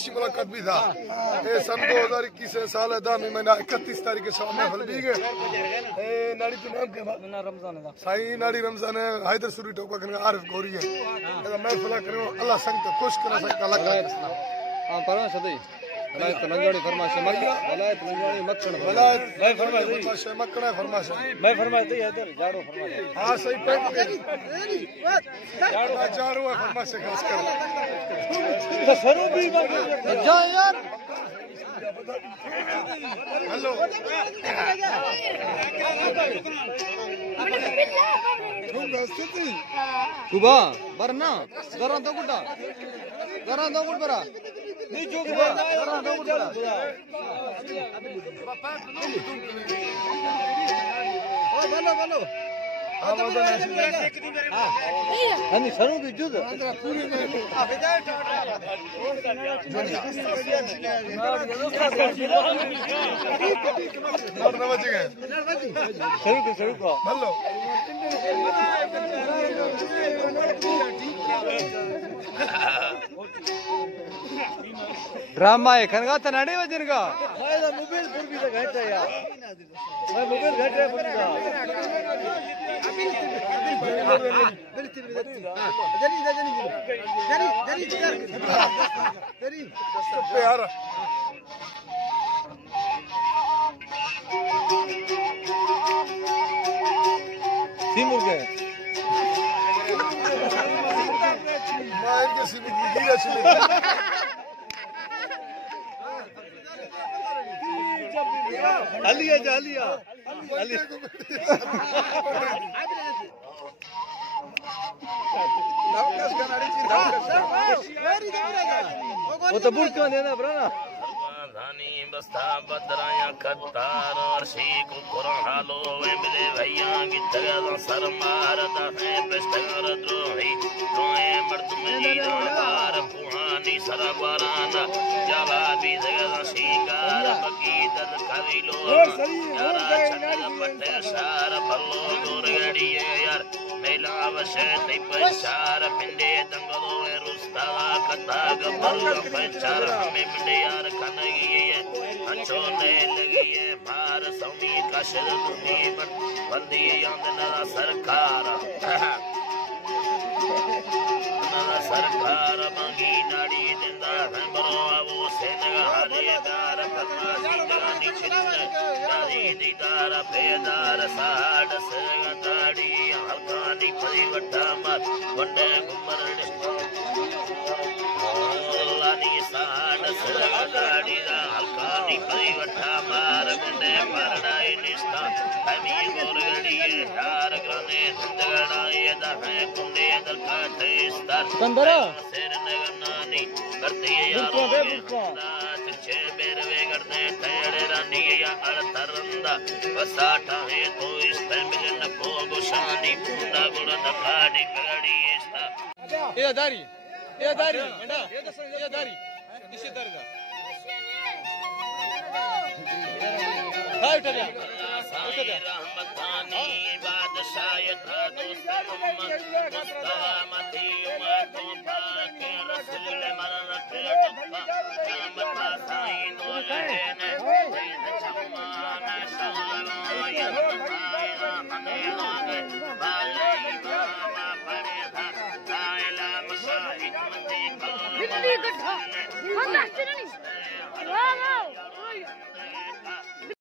आशी मुलाकात भी था। ये सन 2021 साल है 10 महीना 31 तारीख के शाम महफिल भी गए। नाड़ी तो नाम के रमजान है साईं नाड़ी रमजान है हैदर सुरी टोका करने आरिफ गौरी है महफिल करो अल्लाह संग तो खुश कर सकता अल्लाह हां परवा सदी वलायत तेलंगानी फरमाइश वलायत तेलंगानी मक्कन वलायत मैं फरमाइश मक्कन फरमाइश मैं फरमाइश दे इधर झाड़ू फरमाइश हां सही पेट झाड़ू है फरमाइश खास कर तो सरू भी जा यार हेलो कुबा बरना गरा दो गुड्डा बरा नहीं जो गरा दो गुड्डा ओ बोलो हां मजा नहीं हां सरू भी जुद पूरी सरू को हेलो ड्रामा है खनगा त नडे वजन का मैं मोबाइल पर भी घटा यार मैं मोबाइल घटा पर का यार सिमुर गए मैं इनके सिमुर गिरा चले अलिया वो तो बुढ़ क्यों देना ब्राना धानी बस्ता बदराया कत्तार और शीक कुरहालो वे मिले भैया की जगह सर मारता है पेस्टर द्रोही तोए मर्द मेरी बार पुहानी सरबाराना जवाबी जगह शिकार बकीदर कविलो यारा छत्र पट्टे सार बल्लो दुर्गड़ी यार मेला वशे ते पचार पिंडे दंगलो रुस्ता कथा गबल पचार में मिले यार कनगी है अंचो ने लगी है मार सौमी का शर्मी बंदी अंदना सरकार सरकार मांगी नाड़ी दिंदा है बरो वो सेन हरिदार फरमासी जानी छिन्न जानी दीदार पेदार साड सरगाड़ी हलकानी परिवटा मत वंडे गुमर लानी साड सरगाड़ी हलकानी परिवटा मार वंडे परडाई निस्ता हमी गोरगड़ी यार ग्रने दंगड़ाई दा है कुंडे दलका तेस्तर कंदरा सेर नगनानी करती यारो तिरछे बेरवे करते तेरे रानी या अड़तरंदा बसाठा है तो इस मिलन को गुशानी पूरा गुड़ दखाड़ी गड़ी इसता ये दारी बेटा ये दारी इसी दरगा हाय उठा रहमतानी बादशाह था दोस्त मोहम्मद मुस्तफा मती को पाक रसूल मररत टप्पा बता साईं दोले ने जमान सल्लल्लाहु हने लागे बाले बाबा पड़े था साइला मशाहिद मती को